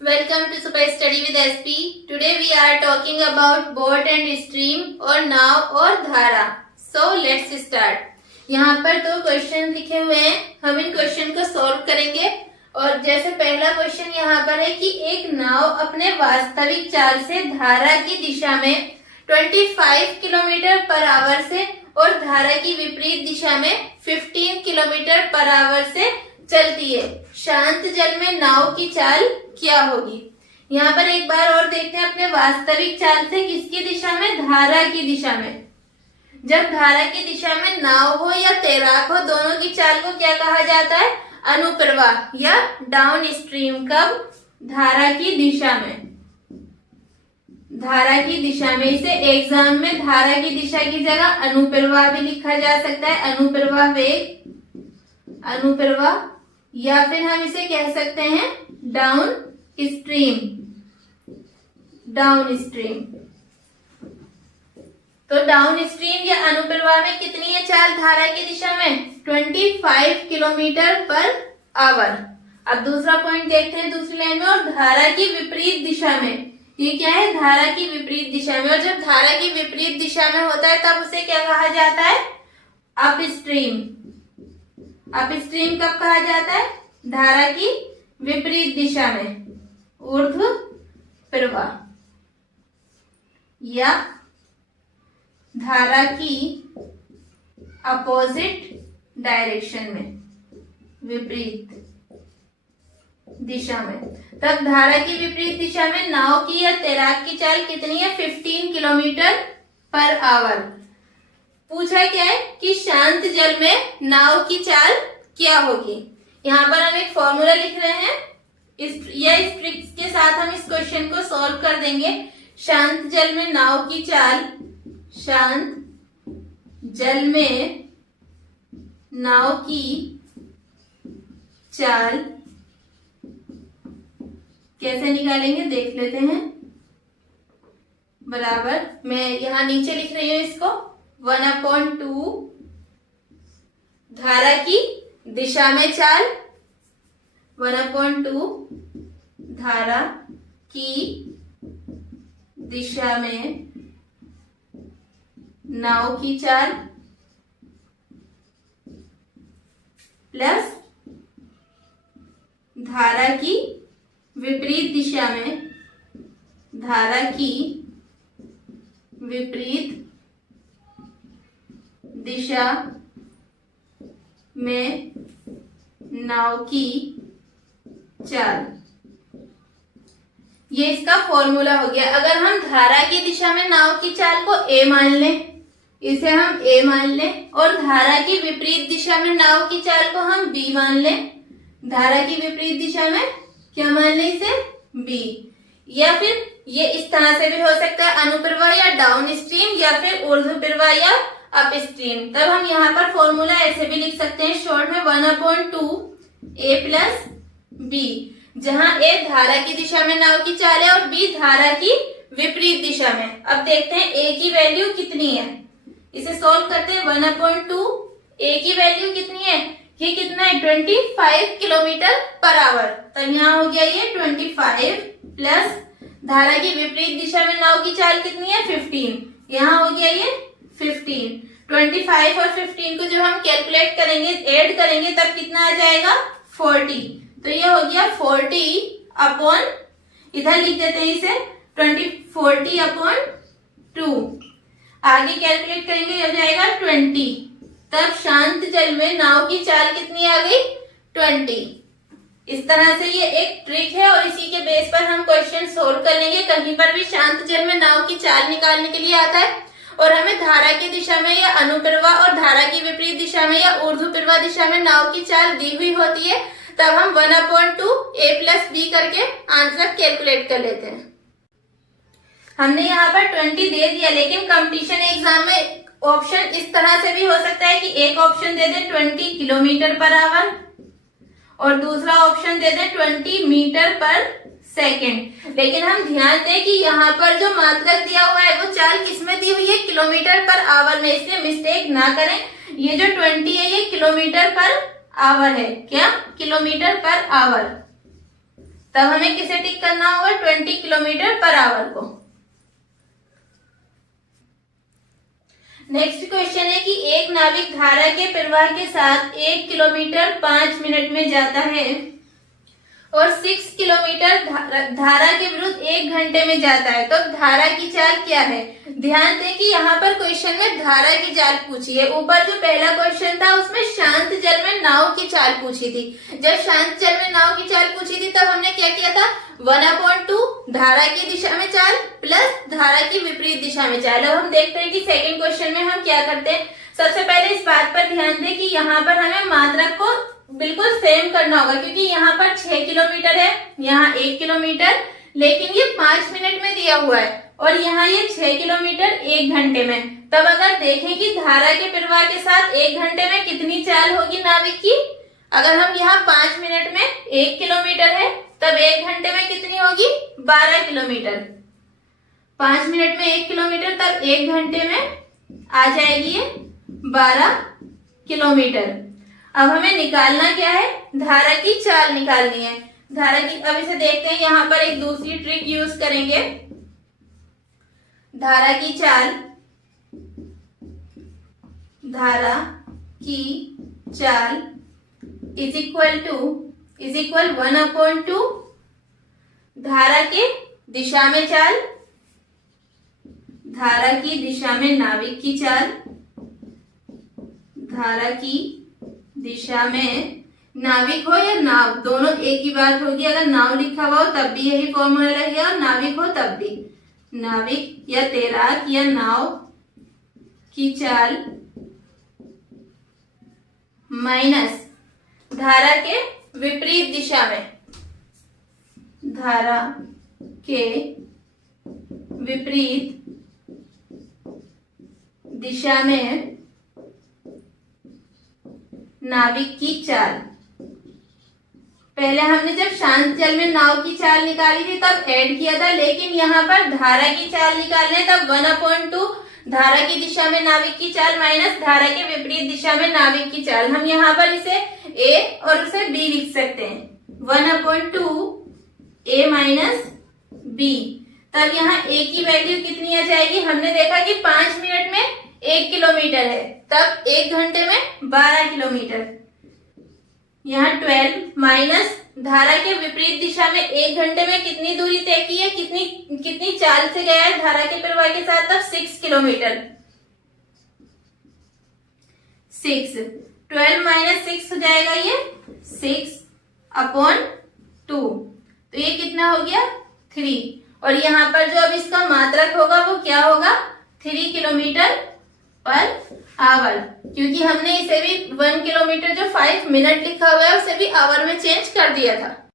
Welcome to Super Study with SP. Today we are talking about boat and stream और नाव और धारा. So let's start. यहाँ पर दो क्वेश्चन लिखे हुए हैं. हम इन क्वेश्चन को सॉल्व करेंगे. और जैसे पहला क्वेश्चन यहाँ पर है कि एक नाव अपने वास्तविक चाल से धारा की दिशा में 25 किलोमीटर पर आवर से और धारा की विपरीत दिशा में 15 किलोमीटर पर आवर से चलती है. शांत जल में नाव की चाल क्या होगी. यहाँ पर एक बार और देखते हैं अपने वास्तविक चाल से किसकी दिशा में, धारा की दिशा में. जब धारा की दिशा में नाव हो या तैराक हो, दोनों की चाल को क्या कहा जाता है, अनुप्रवाह या डाउन स्ट्रीम. कब, धारा की दिशा में. धारा की दिशा में, इसे एग्जाम में धारा की दिशा की जगह अनुप्रवाह भी लिखा जा सकता है. अनुप्रवाह वेग, अनुप्रवाह, या फिर हम इसे कह सकते हैं डाउन स्ट्रीम. Down stream. तो डाउन स्ट्रीम या अनुप्रवाह में कितनी है चाल धारा की दिशा में, 25 किलोमीटर पर आवर. अब दूसरा पॉइंट देखते हैं दूसरी लाइन में. और धारा की विपरीत दिशा में, ये क्या है, धारा की विपरीत दिशा में. और जब धारा की विपरीत दिशा में होता है तब उसे क्या कहा जाता है, अप स्ट्रीम. अप स्ट्रीम कब कहा जाता है, धारा की विपरीत दिशा में, ऊर्ध्व प्रवाह, या धारा की अपोजिट डायरेक्शन में, विपरीत दिशा में. तब धारा की विपरीत दिशा में नाव की या तैराक की चाल कितनी है, 15 किलोमीटर पर आवर. पूछा क्या है कि शांत जल में नाव की चाल क्या होगी. यहाँ पर हम एक फॉर्मूला लिख रहे हैं. इस ट्रिक्स के साथ हम इस क्वेश्चन को सॉल्व कर देंगे. शांत जल में नाव की चाल, शांत जल में नाव की चाल कैसे निकालेंगे देख लेते हैं. बराबर, मैं यहाँ नीचे लिख रही हूँ इसको, 1/2 धारा की दिशा में चाल, 1/2 धारा की दिशा में नाव की चाल, प्लस धारा की विपरीत दिशा में, धारा की विपरीत दिशा में नाव की चाल. ये इसका फॉर्मूला हो गया. अगर हम धारा की दिशा में नाव की चाल को A मान लें, इसे हम A मान लें, और धारा की विपरीत दिशा में नाव की चाल को हम B मान लें. धारा की विपरीत दिशा में क्या मान लें, इसे B. या फिर ये इस तरह से भी हो सकता है, अनुप्रवाह या डाउन स्ट्रीम, या फिर ऊर्ध्व प्रवाह या अप स्ट्रीम. तब हम यहाँ पर फॉर्मूला ऐसे भी लिख सकते हैं शॉर्ट में, 1/2 A प्लस B, जहां A धारा की दिशा में नाव की चाल है और B धारा की विपरीत दिशा में. अब देखते हैं A की वैल्यू कितनी है, इसे सॉल्व करते हैं. 1/2 A की वैल्यू कितनी है, ये कितना है, 25 किलोमीटर पर आवर. तब यहाँ हो गया ये 25 प्लस धारा की विपरीत दिशा में नाव की चाल कितनी है, 15. यहाँ हो गया ये 15. 25 और 15 को जब हम कैलकुलेट करेंगे, ऐड करेंगे, तब कितना आ जाएगा, 40. तो ये हो गया 40/, इधर लिख देते हैं इसे 40/2. आगे कैलकुलेट करेंगे, हो जाएगा 20. तब शांत जल में नाव की चाल कितनी आ गई, 20. इस तरह से ये एक ट्रिक है और इसी के बेस पर हम क्वेश्चन सोल्व कर लेंगे. कहीं पर भी शांत जल में नाव की चाल निकालने के लिए आता है और हमें धारा की दिशा में या अनुप्रवाह और धारा की विपरीत दिशा में या ऊर्ध्व प्रवाह दिशा में नाव की चाल दी हुई होती है, तब हम 1/2 A प्लस B करके आंसर कैलकुलेट कर लेते हैं. हमने यहाँ पर 20 दे दिया, लेकिन कंपटीशन एग्जाम में ऑप्शन इस तरह से भी हो सकता है कि एक ऑप्शन दे दे 20 किलोमीटर पर आवर और दूसरा ऑप्शन दे दे 20 मीटर पर सेकेंड. लेकिन हम ध्यान दें कि यहाँ पर जो मात्रक दिया हुआ है वो चाल किसमें दी हुई है, किलोमीटर पर आवर में. इसलिए मिस्टेक ना करें. ये जो 20 है ये किलोमीटर पर आवर है, क्या, किलोमीटर पर आवर. तब हमें किसे टिक करना होगा, 20 किलोमीटर पर आवर को। नेक्स्ट क्वेश्चन है कि एक नाविक धारा के प्रवाह के साथ 1 किलोमीटर 5 मिनट में जाता है और 6 किलोमीटर धारा के विरुद्ध 1 घंटे में जाता है, तो धारा की चाल क्या है। ध्यान दें कि यहाँ पर क्वेश्चन में धारा की चाल पूछी है। ऊपर जो पहला क्वेश्चन था उसमें शांत जल में नाव की चाल पूछी थी। जब शांत जल में नाव की चाल पूछी थी तब हमने क्या किया था, 1/2 धारा की दिशा में चाल प्लस धारा की विपरीत दिशा में चाल। अब हम देखते हैं कि सेकंड क्वेश्चन में हम क्या करते हैं। सबसे पहले इस बात पर ध्यान दें कि यहाँ पर हमें मात्रक को बिल्कुल सेम करना होगा, क्योंकि यहाँ पर 6 किलोमीटर है, यहाँ 1 किलोमीटर, लेकिन ये 5 मिनट में दिया हुआ है और यहाँ ये 6 किलोमीटर 1 घंटे में। तब अगर देखें कि धारा के प्रवाह के साथ 1 घंटे में कितनी चाल होगी नाविक की, अगर हम यहाँ 5 मिनट में 1 किलोमीटर है तब 1 घंटे में कितनी होगी, 12 किलोमीटर। 5 मिनट में 1 किलोमीटर तब 1 घंटे में आ जाएगी ये 12 किलोमीटर। अब हमें निकालना क्या है, धारा की चाल निकालनी है। धारा की, अब इसे देखते हैं, यहाँ पर एक दूसरी ट्रिक यूज करेंगे। धारा की चाल, धारा की चाल इज इक्वल 1/2 धारा के दिशा में चाल, धारा की दिशा में नाविक की चाल, धारा की दिशा में नाविक हो या नाव, दोनों एक ही बात होगी। अगर नाव लिखा हुआ हो तब भी यही फॉर्मूला लगेगा और नाविक हो तब भी। नाविक या तैराक या नाव की चाल माइनस धारा के विपरीत दिशा में, धारा के विपरीत दिशा में नाविक की चाल। पहले हमने जब शांत जल में नाव की चाल निकाली थी तब ऐड किया था, लेकिन यहाँ पर धारा की चाल निकालने तब 1/2 धारा की दिशा में नाविक की चाल माइनस धारा के विपरीत दिशा में नाविक की चाल। हम यहाँ पर इसे a और इसे b लिख सकते हैं, 1/2 a माइनस b। तब यहाँ a की वैल्यू कितनी आ जाएगी, हमने देखा कि 5 मिनट में 1 किलोमीटर है, तब 1 घंटे में 12 किलोमीटर। यहाँ 12 माइनस धारा के विपरीत दिशा में 1 घंटे में कितनी दूरी तय की है, कितनी चाल से गया है धारा के प्रवाह के साथ, तब 6 किलोमीटर। 6, 12 माइनस 6 हो जाएगा ये 6/2, तो ये कितना हो गया 3। और यहाँ पर जो अब इसका मात्रक होगा वो क्या होगा, 3 किलोमीटर पर आवर, क्योंकि हमने इसे भी 1 किलोमीटर जो 5 मिनट लिखा हुआ है उसे भी आवर में चेंज कर दिया था।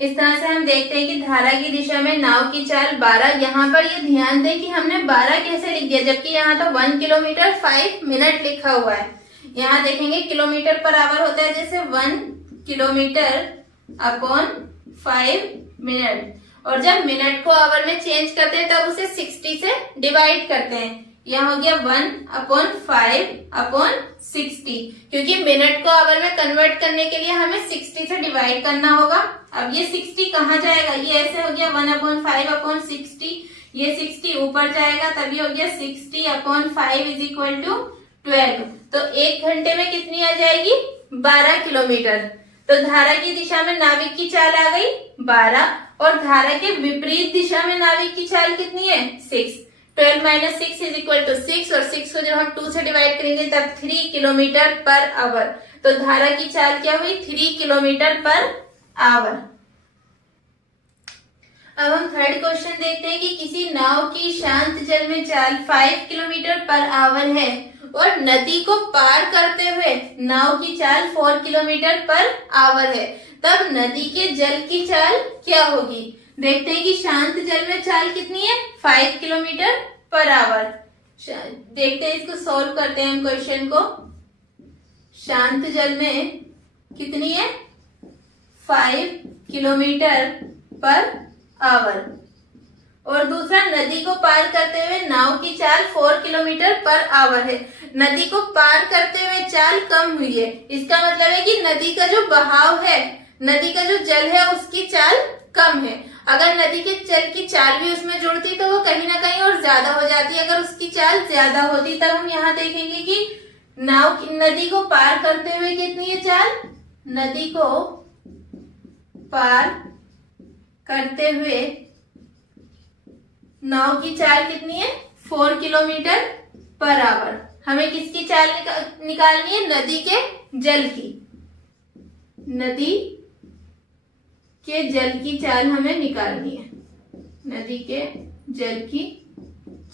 इस तरह से हम देखते हैं कि धारा की दिशा में नाव की चाल 12। यहाँ पर ये ध्यान दें कि हमने 12 कैसे लिख दिया, जबकि यहाँ तो 1 किलोमीटर 5 मिनट लिखा हुआ है। यहाँ देखेंगे किलोमीटर पर आवर होता है, जैसे 1 किलोमीटर अपॉन 5 मिनट, और जब मिनट को आवर में चेंज करते हैं तब उसे 60 से डिवाइड करते हैं। यहाँ हो गया 1/5/60, क्योंकि मिनट को आवर में कन्वर्ट करने के लिए हमें 60 से डिवाइड करना होगा। अब ये 60 कहाँ जाएगा, ये ऐसे हो गया 1/5/60, ये 60 ऊपर जाएगा, तभी हो गया 60/5 इज इक्वल टू 12। तो 1 घंटे में कितनी आ जाएगी, 12 किलोमीटर। तो धारा की दिशा में नाविक की चाल आ गई 12, और धारा के विपरीत दिशा में नाविक की चाल कितनी है, 6। 12 माइनस 6 इज इक्वल टू 6, और 6 को जब हम 2 से डिवाइड करेंगे तब 3 किलोमीटर पर आवर। तो धारा की चाल क्या हुई, 3 किलोमीटर पर आवर। अब हम थर्ड क्वेश्चन देखते हैं कि किसी नाव की शांत जल में चाल 5 किलोमीटर पर आवर है और नदी को पार करते हुए नाव की चाल 4 किलोमीटर पर आवर है, तब नदी के जल की चाल क्या होगी। देखते हैं कि शांत जल में चाल कितनी है, 5 किलोमीटर पर आवर। देखते हैं, इसको सॉल्व करते हैं हम क्वेश्चन को। शांत जल में कितनी है, 5 किलोमीटर पर आवर, और दूसरा नदी को पार करते हुए नाव की चाल 4 किलोमीटर पर आवर है। नदी को पार करते हुए चाल कम हुई है, इसका मतलब है कि नदी का जो बहाव है नदी का जो जल है उसकी चाल कम है। अगर नदी के जल की चाल भी उसमें जुड़ती तो वो कहीं ना कहीं और ज्यादा हो जाती। अगर उसकी चाल ज्यादा होती तब हम यहाँ देखेंगे कि नदी को पार करते हुए कितनी है चाल, नदी को पार करते हुए नाव की चाल कितनी है, 4 किलोमीटर पर आवर। हमें किसकी चाल निकालनी है, नदी के जल की, नदी के जल की चाल हमें निकालनी है, नदी के जल की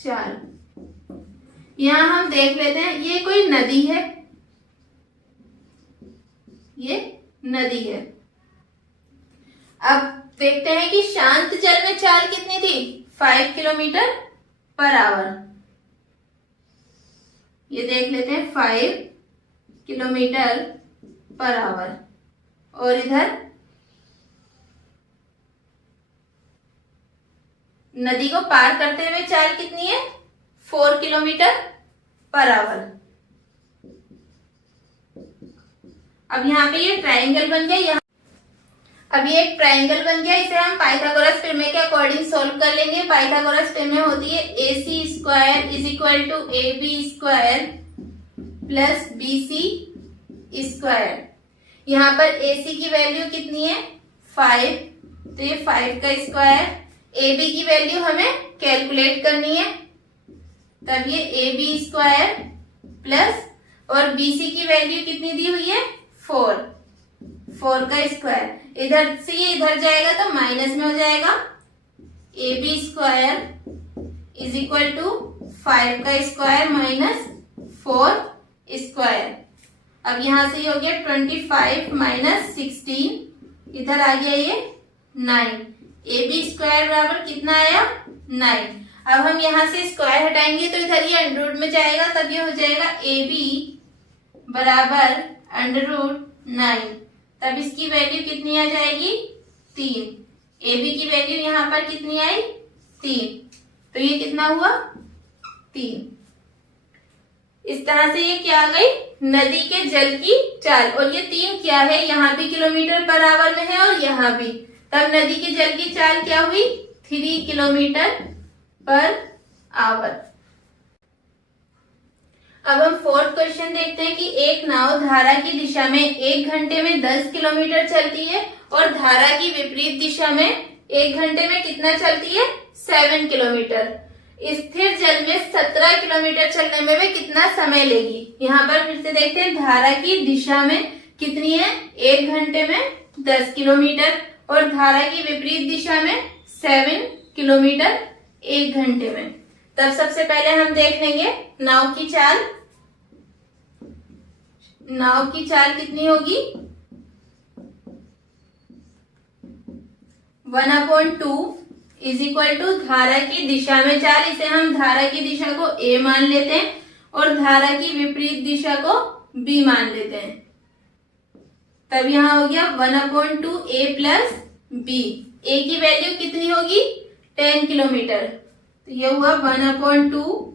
चाल। यहां हम देख लेते हैं, ये कोई नदी है, ये नदी है। अब देखते हैं कि शांत जल में चाल कितनी थी, 5 किलोमीटर पर आवर। ये देख लेते हैं 5 किलोमीटर पर आवर। और इधर नदी को पार करते हुए चाल कितनी है, 4 किलोमीटर पर आवर। अब यहाँ पे ये ट्रायंगल बन गया। अब ये एक ट्रायंगल बन गया, इसे हम पाइथागोरस प्रमेय के अकॉर्डिंग सॉल्व कर लेंगे। पाइथागोरस प्रमेय होती है AC square is equal to AB square plus BC square. यहाँ पर AC की वैल्यू कितनी है, 5, तो ये 5 का स्क्वायर। AB की वैल्यू हमें कैलकुलेट करनी है, तब ये AB स्क्वायर प्लस और BC की वैल्यू कितनी दी हुई है, 4 का स्क्वायर। इधर से ये इधर जाएगा तो माइनस में हो जाएगा। AB square is equal to 5 का स्क्वायर माइनस 4 स्क्वायर। अब यहां से ये हो गया 25 माइनस 16, इधर आ गया ये 9। AB स्क्वायर बराबर कितना आया, 9। अब हम यहाँ से स्क्वायर हटाएंगे तो इधर ये अंडर रूट में जाएगा, तब ये हो जाएगा AB बराबर अंडर रूट 9। तब इसकी वैल्यू कितनी आ जाएगी, 3। AB की वैल्यू यहाँ पर कितनी आई, 3, तो ये कितना हुआ, 3। इस तरह से ये क्या आ गई, नदी के जल की चाल। और ये 3 क्या है, यहाँ भी किलोमीटर पर आवर में है और यहाँ भी, तब नदी के जल की चाल क्या हुई, 3 किलोमीटर पर आवर। अब हम 4th क्वेश्चन देखते हैं कि एक नाव धारा की दिशा में 1 घंटे में 10 किलोमीटर चलती है और धारा की विपरीत दिशा में 1 घंटे में कितना चलती है, 7 किलोमीटर। स्थिर जल में 17 किलोमीटर चलने में वे कितना समय लेगी। यहाँ पर फिर से देखते हैं, धारा की दिशा में कितनी है, 1 घंटे में 10 किलोमीटर और धारा की विपरीत दिशा में 7 किलोमीटर 1 घंटे में। तब सबसे पहले हम देख लेंगे नाव की चाल। नाव की चाल कितनी होगी, 1/2 इज इक्वल टू धारा की दिशा में चाल। इसे हम धारा की दिशा को A मान लेते हैं और धारा की विपरीत दिशा को B मान लेते हैं। तब यहाँ हो गया 1/2 A प्लस B। A की वैल्यू कितनी होगी, 10 किलोमीटर, तो ये हुआ 1/2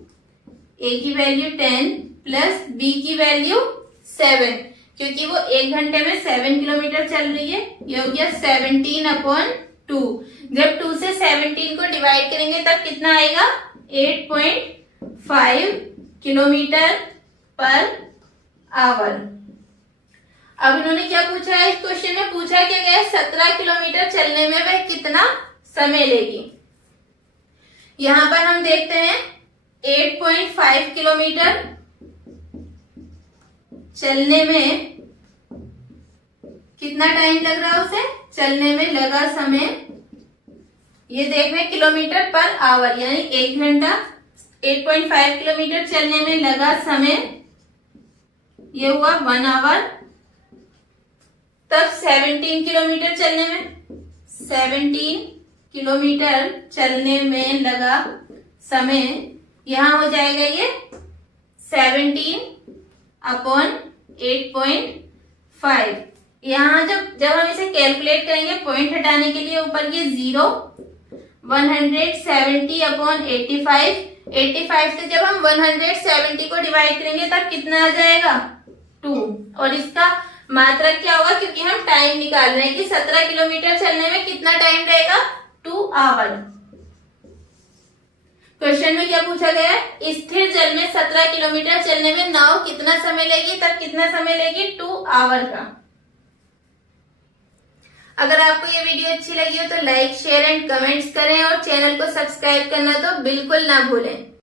A की वैल्यू 10 प्लस B की वैल्यू 7, क्योंकि वो 1 घंटे में 7 किलोमीटर चल रही है। ये हो गया 17/2। जब 2 से 17 को डिवाइड करेंगे तब कितना आएगा, 8.5 किलोमीटर पर आवर। अब इन्होंने क्या पूछा है, इस क्वेश्चन में पूछा क्या गया, 17 किलोमीटर चलने में वह कितना समय लेगी। यहां पर हम देखते हैं 8.5 किलोमीटर चलने में कितना टाइम लग रहा है, उसे चलने में लगा समय, ये देख रहे हैं किलोमीटर पर आवर, यानी 1 घंटा 8.5 किलोमीटर चलने में लगा समय, ये हुआ 1 आवर। तब 17 किलोमीटर चलने में, 17 किलोमीटर चलने में लगा समय, यहां हो जाएगा ये 17/8.5। यहाँ जब हम इसे कैलकुलेट करेंगे, पॉइंट हटाने के लिए ऊपर ये 0, 170/85, 85 से जब हम 170 को डिवाइड करेंगे तब कितना आ जाएगा, 2। और इसका मात्रक क्या होगा, क्योंकि हम टाइम निकाल रहे हैं कि 17 किलोमीटर चलने में कितना टाइम लगेगा, 2 आवर। क्वेश्चन में क्या पूछा गया है, स्थिर जल में 17 किलोमीटर चलने में नाव कितना समय लेगी, तब कितना समय लेगी, 2 आवर का। अगर आपको ये वीडियो अच्छी लगी हो तो लाइक शेयर एंड कमेंट्स करें और चैनल को सब्सक्राइब करना तो बिल्कुल ना भूलें।